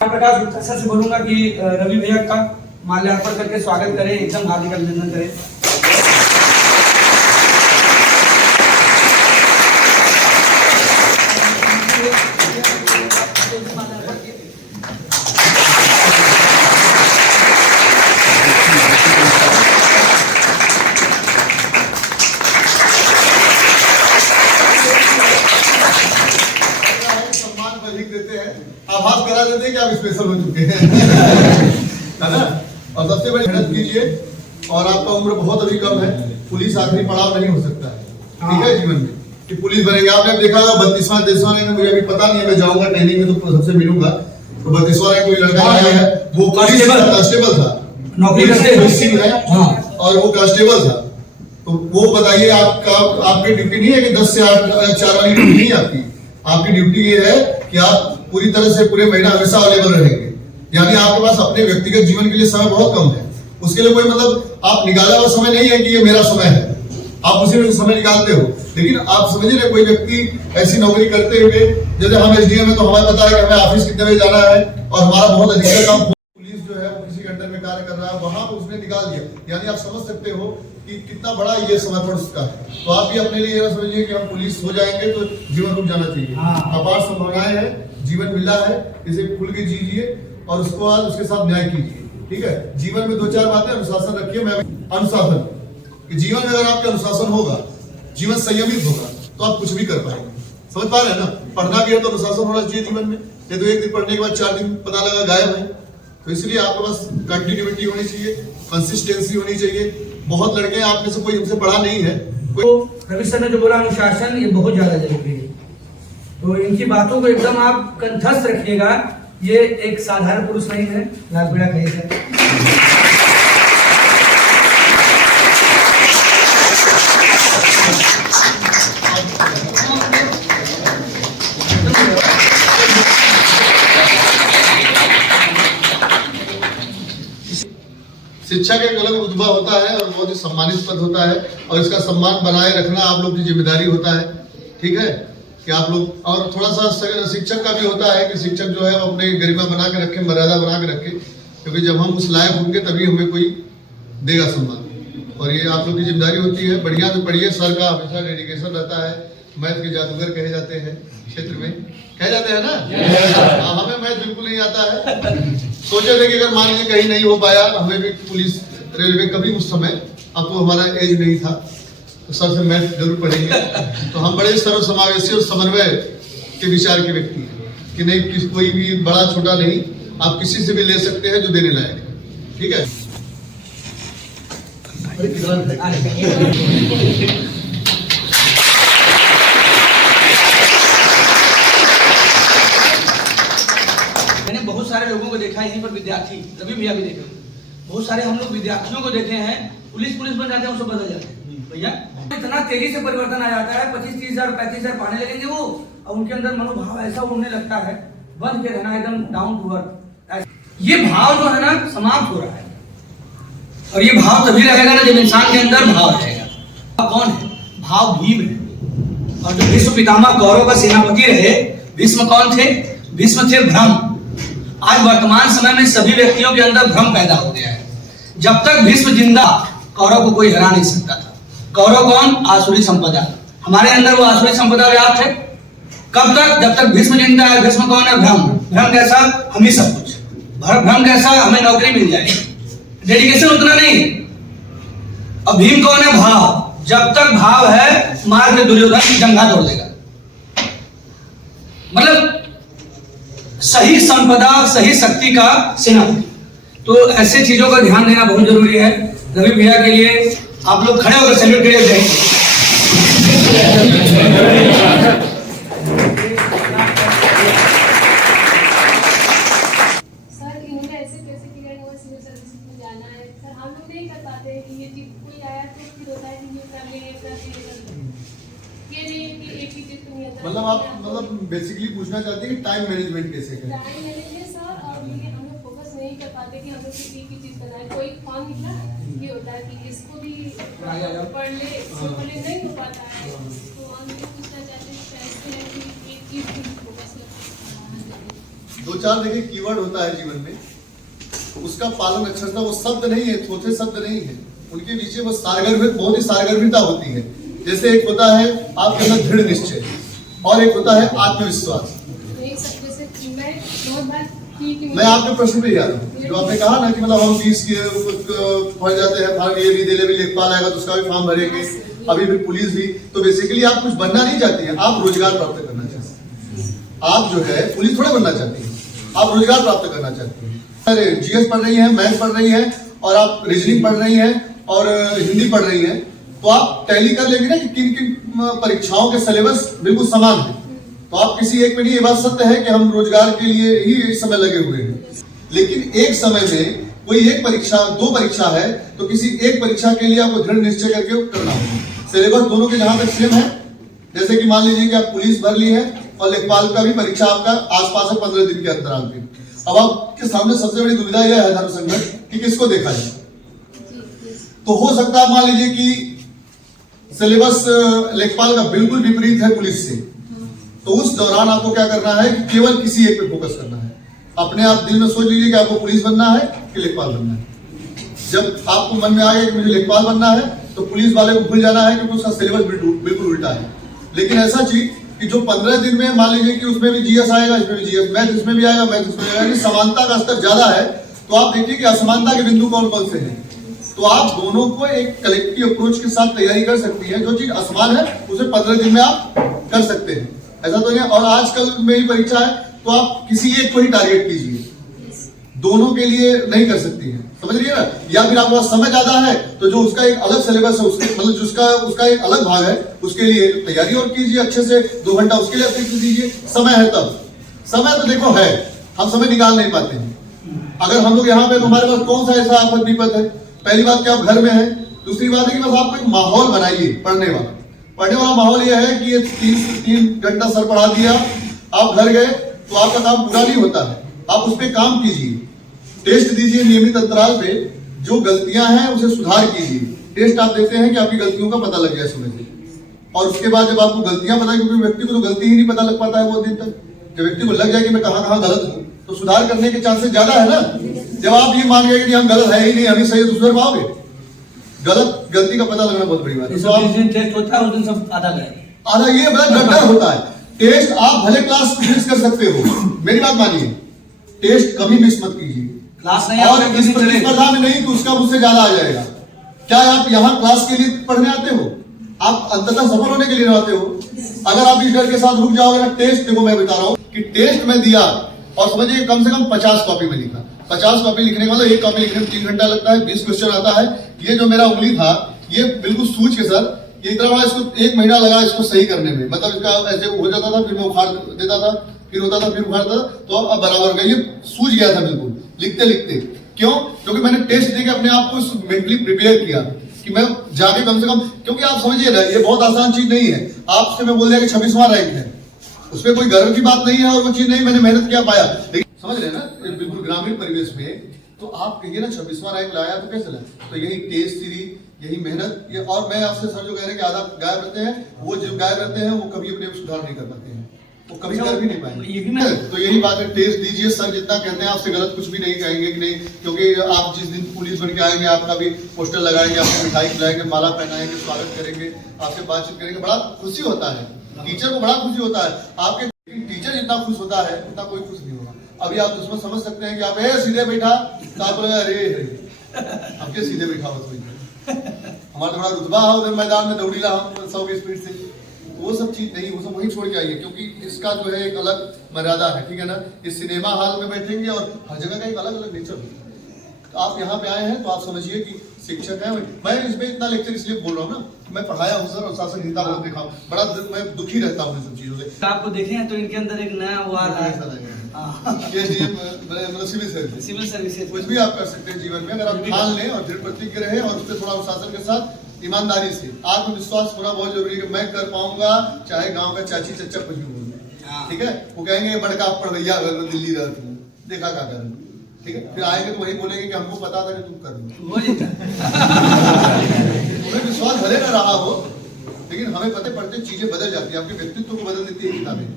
Prakash Gupta sir से बोलूंगा कि रवि भैया का माल्यार्पण करके स्वागत करें, एकदम हार्दिक अभिनंदन करें। देते हैं, आभास करा देते हैं कि आप स्पेशल हो चुके हैं है ना। और सबसे बड़ी मेहनत कीजिए, और आपका उम्र बहुत अभी कम है, पुलिस आखिरी पड़ाव नहीं हो सकता है, ठीक है जीवन में कि पुलिस बनेंगे। आपने देखा 32वां 33वां रैंक, मुझे अभी पता नहीं है, मैं जाऊंगा ट्रेनिंग में तो सबसे मिलूंगा। तो 32वां रैंक कोई लड़का आया है, वो कांस्टेबल था, नौकरी करते हैं और वो कांस्टेबल था। तो वो बताइए, आपकी ड्यूटी नहीं है कि 10 से 4 वाली ड्यूटी नहीं है आपकी ड्यूटी ये है कि आप पूरी तरह से पूरे महीना हमेशा अवेलेबल रहेंगे। यानी आपके पास अपने व्यक्तिगत जीवन के लिए समय बहुत कम है, उसके लिए कोई मतलब आप निकाला हुआ समय नहीं है कि ये मेरा समय है, आप उसी में समय निकालते हो। लेकिन आप समझिए, कोई व्यक्ति ऐसी नौकरी करते हुए, जैसे हम एसडीएम में, तो हमें पता है कि हमें ऑफिस कितने बजे जाना है और हमारा बहुत अधिक काम, पुलिस जो है वो किसी घंटे में कार्य कर रहा है, वहां पर उसने निकाल दिया। यानी आप समझ सकते हो कि कितना बड़ा ये समर्पण उसका है। तो आप भी अपने लिए ये समझिए कि हम पुलिस हो जाएंगे तो जीवन रुक जाना चाहिए। अपार संभावनाएं हैं, जीवन मिला है, इसे खुल के जीजिए और उसको आज उसके साथ न्याय कीजिए, ठीक है। जीवन में 2-4 बातें अनुशासन रखिए। मैं अनुशासन कि जीवन में अगर आपका अनुशासन होगा, जीवन संयमित होगा, तो आप कुछ भी कर पाएंगे। समझ पा रहे हैं ना। पढ़ना भी है तो अनुशासन होना चाहिए जीवन में, नहीं तो एक दिन पढ़ने के बाद 4 दिन पता लगा गायब है। तो इसलिए आपके पास कंटिन्यूटी होनी चाहिए, कंसिस्टेंसी होनी चाहिए। बहुत लड़के आप में से कोई हमसे पढ़ा नहीं है। तो रवि सर ने जो बोला अनुशासन, ये बहुत ज्यादा जरूरी है। तो इनकी बातों को एकदम आप कंठस्थ रखिएगा। ये एक साधारण पुरुष नहीं है, लालपीड़ा कहीं से। शिक्षा का एक अलग रुतबा होता है और बहुत ही सम्मानित पद होता है, और इसका सम्मान बनाए रखना आप लोग की जिम्मेदारी होता है, ठीक है कि आप लोग। और थोड़ा सा शिक्षक का भी होता है कि शिक्षक जो है वो अपने गरिमा बना के रखे, मर्यादा बना के रखे, क्योंकि जब हम उस लायक होंगे तभी हमें कोई देगा सम्मान। और ये आप लोग की जिम्मेदारी होती है। बढ़िया से पढ़िए, सर का हमेशा डेडिकेशन रहता है। मैथ के जादूगर कहे जाते हैं क्षेत्र में, कहे जाते हैं ना। हमें मैथ बिल्कुल नहीं आता है। सोचे थे कि अगर मान लीजिए कहीं नहीं हो पाया, हमें भी पुलिस रेलवे कभी उस समय, अब तो हमारा एज नहीं था, तो सर से मैथ जरूर पढ़ेंगे। तो हम बड़े सर्वसमावेशी और समन्वय के विचार के व्यक्ति हैं कि नहीं, कोई भी बड़ा छोटा नहीं, आप किसी से भी ले सकते हैं जो देने लायक है, ठीक है। मैंने बहुत सारे लोगों को देखा, यहीं पर विद्यार्थी, रवि भैया भी देखे, बहुत सारे हम लोग विद्यार्थियों को देखे हैं, पुलिस बन जाते हैं, उसको बदल जाते हैं। भैया इतना तेजी से परिवर्तन आ जाता है, 25-30 हजार 35 हजार पाने लगेंगे वो, और उनके अंदर मनोभाव ऐसा उड़ने लगता है, बन के रहना एकदम डाउन टू अर्थ। ये भाव जो है ना समाप्त हो रहा है, और ये भाव तभी रहेगा ना जब इंसान के अंदर भाव रहेगा। भाव कौन है? भाव भीम है। और जो भीष्म पितामह कौरव का सेनापति रहे, भीष्म कौन थे? भीष्म थे भ्रम। आज वर्तमान समय में सभी व्यक्तियों के अंदर भ्रम पैदा हो गया है। जब तक भीष्म जिंदा, कौरव को कोई हरा नहीं सकता था। कौरव कौन? आसुरी संपदा। हमारे अंदर वो आसुरी संपदा व्याप्त है। कब तक? जब तक भीष्म जिंदा है। भीष्म कौन है? भ्रम। भ्रम कैसा? हम ही सब कुछ। भ्रम कैसा? हमें नौकरी मिल जाएगी, डेडिकेशन उतना नहीं। अब भीम कौन है? भाव। जब तक भाव है, मार के दुर्योधन की जंघा तोड़ देगा। मतलब सही संपदा, सही शक्ति का सेनापति। तो ऐसे चीजों का ध्यान देना बहुत जरूरी है। रवि भैया के लिए आप लोग खड़े होकर सैल्यूट करिए। जय सर, इन्होंने ऐसे कैसे किया है, वो सिविल सर्विस में जाना है सर, हम लोग नहीं कर पाते हैं कि ये चीज कोई आया तो फिर होता है कि ये कर ले, ये नहीं कि एक ही चीज तो नहीं आता। मतलब आप बेसिकली पूछना चाहते हैं कि टाइम मैनेजमेंट कैसे करें? टाइम मैनेजमेंट सर, और ये हम लोग फोकस नहीं कर पाते कि हमें किसी एक ही चीज करना है। कोई फॉर्म निकला, ये होता है कि इसको भी पढ़ ले, इसको पढ़ ले, नहीं हो पाता है। तो हम ये पूछना चाहते हैं कि एक चीज फोकस दो चार देखिए कीवर्ड होता है जीवन में, उसका पालन अक्षरता वो शब्द नहीं है, थोथे शब्द नहीं है, उनके पीछे वो बहुत ही सारगर्भिता होती है। जैसे एक होता है आपके अंदर दृढ़ निश्चय और एक होता है आत्मविश्वास। मैं आपके प्रश्न पे ही आ रहा हूँ, जो आपने कहा ना कि मतलब हम फीस के पढ़ जाते हैं, फॉर्म ये भी दे ले, लेखपाल आएगा तो उसका भी फॉर्म भरेंगे, अभी फिर पुलिस भी, तो बेसिकली आप कुछ बनना नहीं चाहती हैं, आप रोजगार प्राप्त करना चाहती हैं। आप जो है पुलिस थोड़ा बनना चाहती हैं, आप रोजगार प्राप्त करना चाहती हैं। अरे जीएस पढ़ रही है, मैथ पढ़ रही है और आप रीजनिंग पढ़ रही है और हिंदी पढ़ रही है, तो आप टैली कर लेंगे ना कि किन किन परीक्षाओं के सिलेबस बिल्कुल समान है, तो आप किसी एक में नहीं, ये बात सत्य है कि हम रोजगार के लिए ही इस समय लगे हुए हैं। लेकिन एक समय में कोई एक परीक्षा, दो परीक्षा है, तो किसी एक परीक्षा के लिए आपको दृढ़ निश्चय करके करना होगा। सिलेबस दोनों के जहां तक सेम है, जैसे कि मान लीजिए कि आप पुलिस भर ली है और लेखपाल का भी परीक्षा आपका आसपास है 15 दिन के अंतराल पे। अब आपके सामने सबसे बड़ी दुविधा यह है धर्म संकट कि किसको देखा जाए। तो हो सकता है मान लीजिए कि सिलेबस लेखपाल का बिल्कुल विपरीत है पुलिस से, तो उस दौरान आपको क्या करना है कि केवल किसी एक पे फोकस करना है। अपने आप दिल में सोच लीजिए कि आपको पुलिस बनना है कि लेखपाल बनना है। जब आपको मन में आए कि मुझे लेखपाल बनना है, तो पुलिस वाले को भूल जाना है क्योंकि उसका सिलेबस बिल्कुल उल्टा है। लेकिन ऐसा चीज कि जो 15 दिन में मान लीजिए कि उसमें भी जीएस आएगा, इसमें भी जीएस, मैथ इसमें भी आएगा, मैथ इसमें आएगा, समानता का स्तर ज्यादा है, तो आप देखिए कि असमानता के बिंदु कौन कौन से हैं। तो आप दोनों को एक कलेक्टिव अप्रोच के साथ तैयारी कर सकती है। जो चीज असमान है उसे 15 दिन में आप कर सकते हैं, ऐसा तो नहीं। और आजकल मेरी परीक्षा है तो आप किसी एक को ही टारगेट कीजिए, दोनों के लिए नहीं कर सकती है, समझ रही है ना। या फिर आपके पास समय ज्यादा है तो जो उसका एक अलग सिलेबस है, उसके मतलब जिसका उसका एक अलग भाग है, उसके लिए तैयारी और कीजिए अच्छे से, 2 घंटा उसके लिए अतिरिक्त दीजिए। समय है तब, समय तो देखो है, हम समय निकाल नहीं पाते हैं। अगर हम लोग यहाँ पे तो हमारे पास कौन सा ऐसा आफत विपत है, पहली बात क्या आप घर में है, दूसरी बात है कि बस आपको एक माहौल बनाइए पढ़ने वाला माहौल यह है कि ये 3 घंटा सर पढ़ा दिया, आप घर गए तो आपका काम पूरा नहीं होता है, आप उस पर काम कीजिए, टेस्ट दीजिए नियमित अंतराल पे, जो गलतियां हैं उसे सुधार कीजिए। टेस्ट आप देते हैं कि आपकी गलतियों का पता लग जाए समय से, और उसके बाद जब आपको गलतियां पता, क्योंकि व्यक्ति को तो गलती ही नहीं पता लग पाता है बहुत दिन तक, जब व्यक्ति को लग जाए कि मैं कहाँ गलत हूँ तो सुधार करने के चांसेस ज्यादा है ना। जब आप ये मान गए कि हम गलत है ही नहीं, हम ही सही, तो सुधर पाओगे। गलती का पता लगना बहुत बड़ी बात है। जिस दिन टेस्ट होता है उस दिन सब आधा ये बड़ा गड्ढा होता है। टेस्ट आप भले क्लास मिस कर सकते हो, मेरी बात मानिए, टेस्ट कभी मिस मत कीजिए। क्लास नहीं और इस प्रतिस्पर्धा में नहीं तो उसका मुझसे ज्यादा आ जाएगा। क्या आप यहाँ क्लास के लिए पढ़ने आते हो? आप अंततः सफल होने के लिए आते हो। अगर आप इस डर के साथ रुक जाओगे ना, टेस्ट देखो मैं बता रहा हूँ कि टेस्ट में दिया और समझिए कम से कम 50 कॉपी में लिखा, 50 कॉपी लिखने का मतलब एक कॉपी लिखने में 3 घंटा लगता है, 20 क्वेश्चन आता है। ये जो मेरा उंगली था ये बिल्कुल सूझ के सर, ये इतना बड़ा, इसको 1 महीना लगा इसको सही करने में, मतलब इसका ऐसे हो जाता था, फिर मैं उखाड़ देता था, फिर होता था, फिर उखाड़ता था, तो अब बराबर का ये सूझ गया था बिल्कुल लिखते लिखते। क्यों? क्योंकि मैंने टेस्ट देके अपने आप को मेंटली प्रिपेयर किया कि मैं जाके कम से कम, क्योंकि आप समझिए ना ये बहुत आसान चीज नहीं है। आपसे मैं बोल दिया कि 26वां रैंक है, उसमें कोई गर्व की बात नहीं है और वो चीज नहीं मैंने मेहनत किया पाया, लेकिन समझ रहे ना बिल्कुल ग्रामीण परिवेश में, तो आप कहिए ना 26वां रैंक लाया तो कैसे लाया, तो यही टेस्ट सीरीज, यही मेहनत। ये और मैं आपसे सर जो कह रहे हैं कि आधा गायब रहते हैं, वो जो गायब रहते हैं वो कभी अपने सुधार नहीं कर पाते हैं, वो कभी कर भी नहीं पाएंगे। तो यही बात है, टेस्ट दीजिए। सर जितना कहते हैं आपसे गलत कुछ भी नहीं कहेंगे कि नहीं, क्योंकि आप जिस दिन पुलिस बन के आएंगे आपका भी पोस्टर लगाएंगे, आपको मिठाई खिलाएंगे, माला पहनाएंगे, स्वागत करेंगे, आपसे बातचीत करेंगे, बड़ा खुशी होता है। टीचर को बड़ा खुशी होता है, आपके टीचर जितना खुश होता है उतना कोई खुश नहीं होगा। अभी आप दुश्मन समझ सकते हैं कि आप सीधे बैठा तो आप बोले अरे आपके सीधे बैठा हो, हमारा थोड़ा रुतबा है उधर मैदान में दौड़ी रहा हम 100 की स्पीड से, वो सब चीज नहीं, वो सब वहीं छोड़ के आइए, क्योंकि इसका जो है एक अलग मर्यादा है, ठीक है ना। इस सिनेमा हॉल में बैठेंगे और हर जगह का एक अलग अलग नेचर होता है। तो आप यहाँ पे आए हैं तो आप समझिए कि शिक्षक है। मैं इसमें इतना लेक्चर इसलिए बोल रहा हूँ ना, मैं पढ़ाया हूँ सर, और शासन हिंसा बहुत देखा हूँ, बड़ा मैं दुखी रहता हूँ इन सब चीजों से। आपको देखे हैं तो इनके अंदर एक नया वो आ रहा है, सिविल सर्विसेज कुछ भी आप कर सकते हैं जीवन में, अगर आप ठान लें और दृढ़ प्रतिज्ञ रहे और उस पर थोड़ा अनुशासन के साथ ईमानदारी से, आत्मविश्वास होना बहुत जरूरी है कि मैं कर पाऊंगा, चाहे गांव का चाची चच्चा कुछ भी बोले, ठीक है। वो कहेंगे बड़का पढ़वैया अगर मैं दिल्ली रहती हूँ, देखा क्या कर, ठीक है। फिर आएंगे तो वही बोलेंगे कि हमको पता था कि तुम कर लो। तुम्हें विश्वास भले ना रहा हो, लेकिन हमें पते पड़ते चीजें बदल जाती है, आपके व्यक्तित्व को बदल देती है किताबें।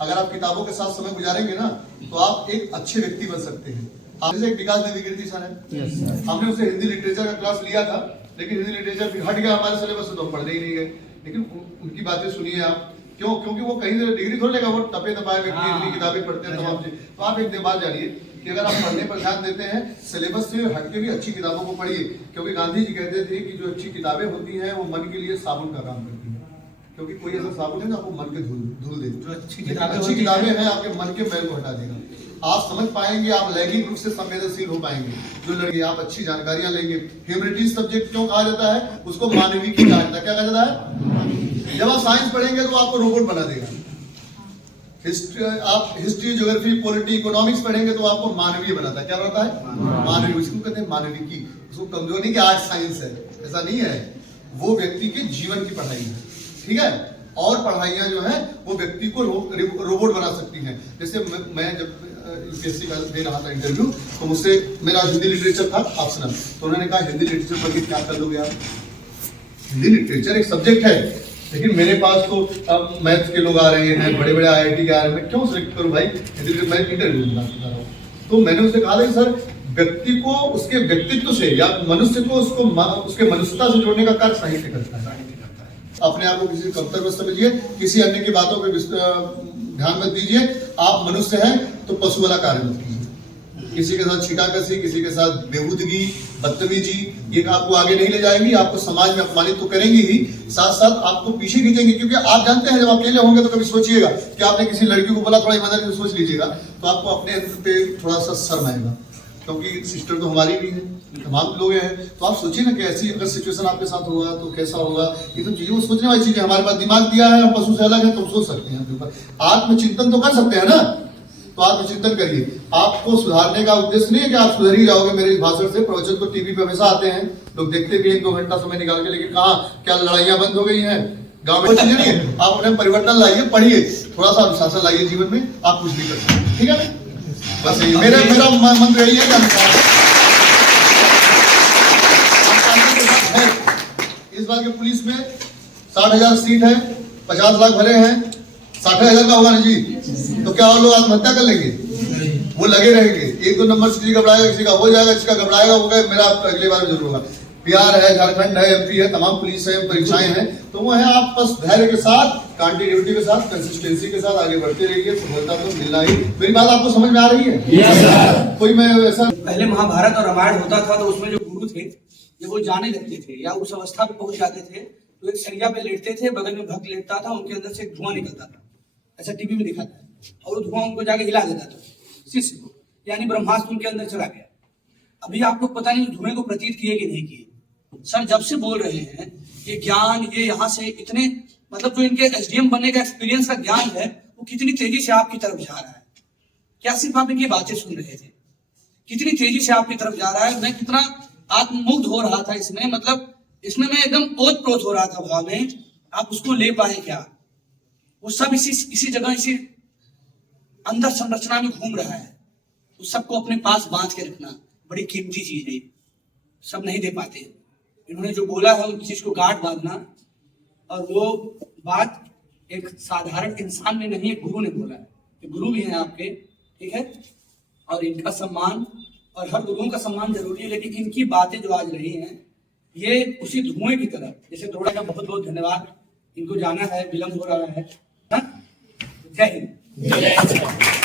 अगर आप किताबों के साथ समय गुजारेंगे ना तो आप एक अच्छे व्यक्ति बन सकते हैं। आप जैसे एक विकास देवी कीर्ति सर है, हमने उसे हिंदी लिटरेचर का क्लास लिया था, लेकिन हिंदी लिटरेचर फिर हट गया हमारे सिलेबस से, तो हम पढ़ने ही नहीं गए। लेकिन उनकी बातें सुनिए आप, क्यों? क्योंकि वो कहीं डिग्री थोड़ी लेगा, वो टपे तपाए व्यक्ति हिंदी किताबें पढ़ते हैं तमाम चीज। तो आप एक बात जानिए कि अगर आप पढ़ने पर ध्यान देते हैं, सिलेबस से हटके भी अच्छी किताबों को पढ़िए, क्योंकि गांधी जी कहते थे कि जो अच्छी किताबें होती हैं वो मन के लिए साबुन का काम करती हैं। क्योंकि कोई ऐसा साबुन है ना आपको मन के धुल दे, जो अच्छी किताबें हैं आपके मन के मैल को हटा देगा। आप समझ पाएंगे, आप लैंगिक रूप से संवेदनशील हो पाएंगे। जो लड़के आप अच्छी जानकारियां लेंगे। ह्यूमैनिटीज सब्जेक्ट क्यों कहा जाता है? उसको मानविकी कहा जाता है। क्या कहा जाता है? जब आप साइंस पढ़ेंगे तो आपको रोबोट बना देगा। आप हिस्ट्री, ज्योग्राफी, पॉलिटी, इकोनॉमिक्स पढ़ेंगे तो आपको मानवीय बनाता है। क्या बनाता है? मानवीय। इसको कहते हैं मानविकी। उसको कमजोर नहीं कि आर्ट साइंस है, ऐसा नहीं है। वो व्यक्ति के जीवन की पढ़ाई है, ठीक है। और पढ़ाइयां जो है वो व्यक्ति को रोबोट बना सकती हैं। जैसे मैं जब यूपीएससी का दे रहा था इंटरव्यू, तो मुझसे, मेरा हिंदी लिटरेचर था ऑप्शनल, तो उन्होंने कहा हिंदी लिटरेचर पढ़ के क्या कर लोगे आप? हिंदी लिटरेचर एक सब्जेक्ट है, लेकिन मेरे पास तो अब मैथ्स के लोग आ रहे हैं, बड़े बड़े आईआईटी के आ रहे हैं, मैं क्यों सिलेक्ट करूं भाई हिंदी? मैं इंटरव्यू में बात कर रहा हूँ। तो मैंने उससे कहा था सर, व्यक्ति को उसके व्यक्तित्व से या मनुष्य को उसके मनुष्यता से जोड़ने का कार्य साहित्य करता है। अपने आप को किसी कमतर मत समझिए, किसी अन्य की बातों पर ध्यान मत दीजिए। आप मनुष्य हैं तो पशु वाला कार्य मत कीजिए। किसी के साथ छीटाकसी, किसी के साथ बेहूदगी, बदतमीजी, ये आपको आगे नहीं ले जाएंगी। आपको समाज में अपमानित तो करेंगी ही, साथ साथ आपको पीछे खींचेंगे। क्योंकि आप जानते हैं जब अकेले होंगे तो कभी सोचिएगा कि आपने किसी लड़की को बोला, थोड़ा ईमानदारी से सोच लीजिएगा, तो आपको अपने अंदर पे थोड़ा सा शर्म आएगा, क्योंकि सिस्टर तो हमारी भी है, तमाम लोग हैं। तो आप सोचिए ना कि ऐसी अगर सिचुएशन आपके साथ होगा तो कैसा होगा। ये तो चीजें वो सोचने वाली चीजें, हमारे पास दिमाग दिया है, हम पशु से अलग है, तो सोच सकते हैं अपने ऊपर। आत्मचिंतन तो कर सकते हैं ना, तो आत्मचिंतन करिए। आपको सुधारने का उद्देश्य नहीं है कि आप सुधर ही जाओगे मेरे इस भाषण से। प्रवचन तो टीवी पे हमेशा आते हैं, लोग देखते भी 1-2 घंटा समय निकाल के, लेकिन कहाँ, क्या लड़ाइयां बंद हो गई हैं गाँव में? चीजें नहीं है। आप अपने परिवर्तन लाइए, पढ़िए, थोड़ा सा अनुशासन लाइए जीवन में, आप कुछ भी कर सकते हैं, ठीक है। बस मेरा मंत्र यही है कि इस बार के पुलिस में 60,000 सीट है, 50 लाख भरे हैं, 60,000 का होगा ना जी, तो क्या और लोग आत्महत्या कर लेंगे? वो लगे रहेंगे। 1-2 नंबर से किसी घबराएगा, किसी का हो जाएगा, किसी का घबराएगा हो गया, मेरा अगले बार में जरूर होगा। बिहार है, झारखंड है, एमपी है, तमाम पुलिस है, परीक्षाएं हैं, तो वो है। आप बस धैर्य के साथ, कंटिन्यूटी के साथ, कंसिस्टेंसी के साथ आगे बढ़ते रहिए, सफलता तो मिलना ही। मेरी बात आपको समझ में आ रही है? yes, sir. कोई मैं ऐसा, पहले महाभारत और रामायण होता था तो उसमें जो गुरु थे, जब वो जाने लगते थे या उस अवस्था पे पहुंच जाते थे, तो एक सरिया पे लेटते थे, बगल में भक्त लेटता था, उनके अंदर से एक धुआं निकलता था, ऐसा टीवी में दिखाता है, और वो धुआं उनको जाके हिला देता था शिष्य को, यानी ब्रह्मास्त्र उनके अंदर चला गया। अभी आप लोग पता नहीं धुएं को प्रतीत किए कि नहीं किए। सर जब से बोल रहे हैं ये ज्ञान, ये यहाँ से इतने, मतलब जो इनके एसडीएम बनने का एक्सपीरियंस का ज्ञान है, वो कितनी तेजी से आपकी तरफ जा रहा है। क्या सिर्फ आप इनकी बातें सुन रहे थे? कितनी तेजी से आपकी तरफ जा रहा है। मैं कितना आत्ममुग्ध हो रहा था इसमें, मतलब इसमें मैं एकदम ओतप्रोत हो रहा था भाव में। आप उसको ले पाए क्या? वो सब इसी जगह, इसी अंदर संरचना में घूम रहा है। उस सबको अपने पास बांध के रखना बड़ी कीमती चीज है, सब नहीं दे पाते। इन्होंने जो बोला है उस चीज को गांठ बांधना, और वो बात एक साधारण इंसान ने नहीं, एक गुरु ने बोला है। तो गुरु भी हैं आपके, ठीक है, और इनका सम्मान, और हर गुरुओं का सम्मान जरूरी है, लेकिन इनकी बातें जो आज रही हैं ये उसी धुएं की तरफ, जैसे दरोड़ा का बहुत बहुत धन्यवाद। इनको जाना है, विलम्ब हो रहा है। जय हिंद।